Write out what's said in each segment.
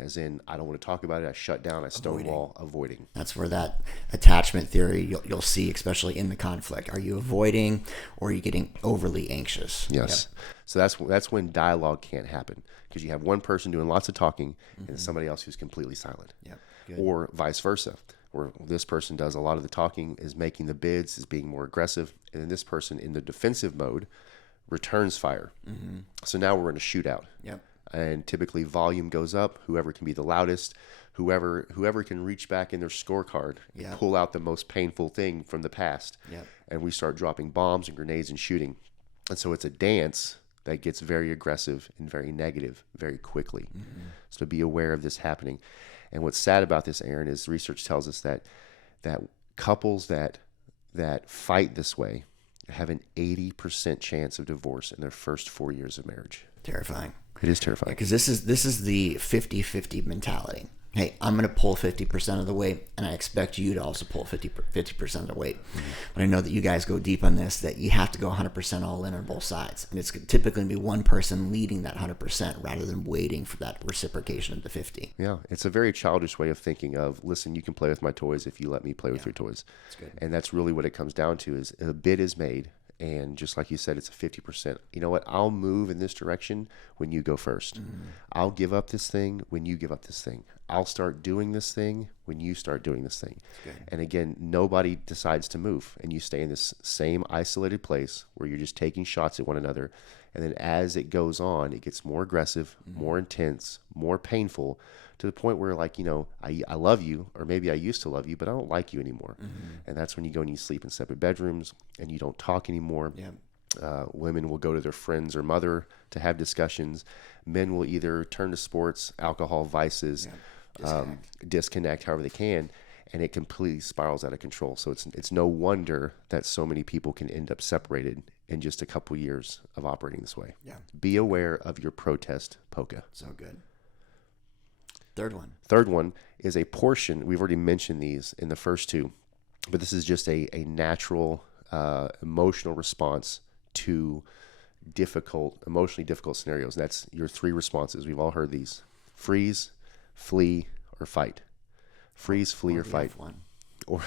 as in I don't want to talk about it. I shut down. I stonewall, avoiding. That's where that attachment theory you'll see, especially in the conflict. Are you avoiding, or are you getting overly anxious? Yes. Yep. So that's when dialogue can't happen, because you have one person doing lots of talking and somebody else who's completely silent. Yep. Or vice versa, where this person does a lot of the talking, is making the bids, is being more aggressive, and then this person in the defensive mode returns fire. So now we're in a shootout. Yep. And typically volume goes up. Whoever can be the loudest, whoever can reach back in their scorecard and pull out the most painful thing from the past. Yep. And we start dropping bombs and grenades and shooting. And so it's a dance that gets very aggressive and very negative very quickly. So be aware of this happening. And what's sad about this, Erin, is research tells us that couples that fight this way have an 80% chance of divorce in their first 4 years of marriage. Terrifying. It is terrifying. Because this is the 50-50 mentality. Hey, I'm going to pull 50% of the weight, and I expect you to also pull 50% of the weight. But I know that you guys go deep on this, that you have to go 100% all in on both sides. And it's typically going to be one person leading that 100% rather than waiting for that reciprocation of the 50. Yeah, it's a very childish way of thinking of, listen, you can play with my toys if you let me play with your toys. That's good. And that's really what it comes down to, is a bid is made. And just like you said, it's a 50%. You know what? I'll move in this direction when you go first. I'll give up this thing when you give up this thing. I'll start doing this thing when you start doing this thing. And again, nobody decides to move. And you stay in this same isolated place where you're just taking shots at one another. And then as it goes on, it gets more aggressive, more intense, more painful, to the point where, like, you know, I love you, or maybe I used to love you, but I don't like you anymore. And that's when you go and you sleep in separate bedrooms and you don't talk anymore. Women will go to their friends or mother to have discussions. Men will either turn to sports, alcohol, vices, disconnect however they can, and it completely spirals out of control. So it's no wonder that so many people can end up separated in just a couple years of operating this way. Be aware of your protest polka. So good. Third one is a portion. We've already mentioned these in the first two, but this is just a natural emotional response to emotionally difficult scenarios. And that's your three responses. We've all heard these: freeze, flee, or fight. Freeze, flee, or fight. Or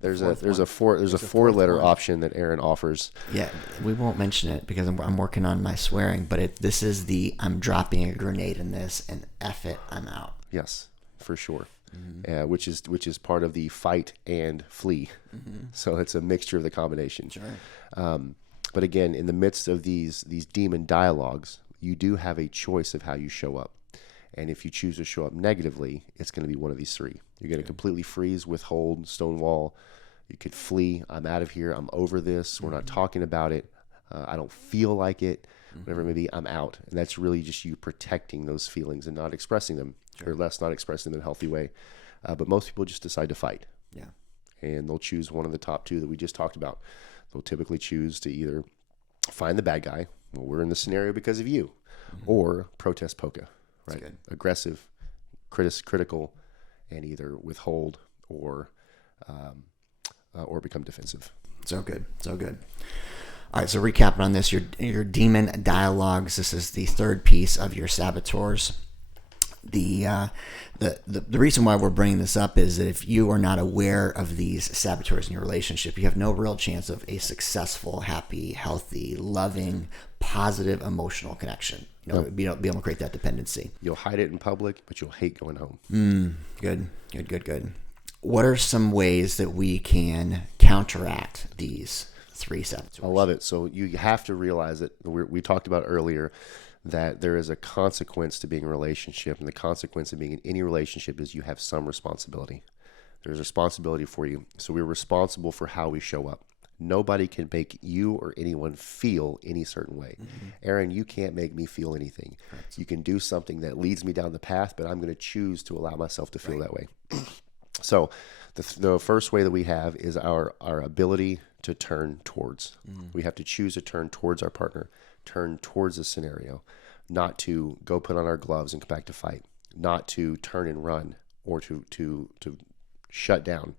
there's a four-letter option that Erin offers. Yeah, we won't mention it because I'm working on my swearing, but this is the I'm dropping a grenade in this, and F it, I'm out. Yes, for sure. Which is part of the fight and flee. So it's a mixture of the combination. Sure. But again, in the midst of these demon dialogues, you do have a choice of how you show up. And if you choose to show up negatively, it's going to be one of these three. You're going to completely freeze, withhold, stonewall. You could flee. I'm out of here. I'm over this. We're not talking about it. I don't feel like it. Whatever it may be, I'm out. And that's really just you protecting those feelings and not expressing them, or less not expressing them in a healthy way. But most people just decide to fight. And they'll choose one of the top two that we just talked about. They'll typically choose to either find the bad guy, well, we're in this scenario because of you, or protest polka, right? Aggressive, critical, and either withhold or become defensive. So good. All right, so recapping on this, your demon dialogues. This is the third piece of your saboteurs. The reason why we're bringing this up is that if you are not aware of these saboteurs in your relationship, you have no real chance of a successful, happy, healthy, loving, positive emotional connection. Be able to create that dependency. You'll hide it in public, but you'll hate going home. Good. What are some ways that we can counteract these three saboteurs? I love it. So you have to realize that we talked about earlier that there is a consequence to being in a relationship, and the consequence of being in any relationship is you have some responsibility. There's responsibility for you. So we're responsible for how we show up. Nobody can make you or anyone feel any certain way. Erin, you can't make me feel anything. Right. You can do something that leads me down the path, but I'm going to choose to allow myself to feel that way. So the first way that we have is our ability to turn towards. We have to choose to turn towards our partner, turn towards a scenario, not to go put on our gloves and come back to fight, not to turn and run or to shut down.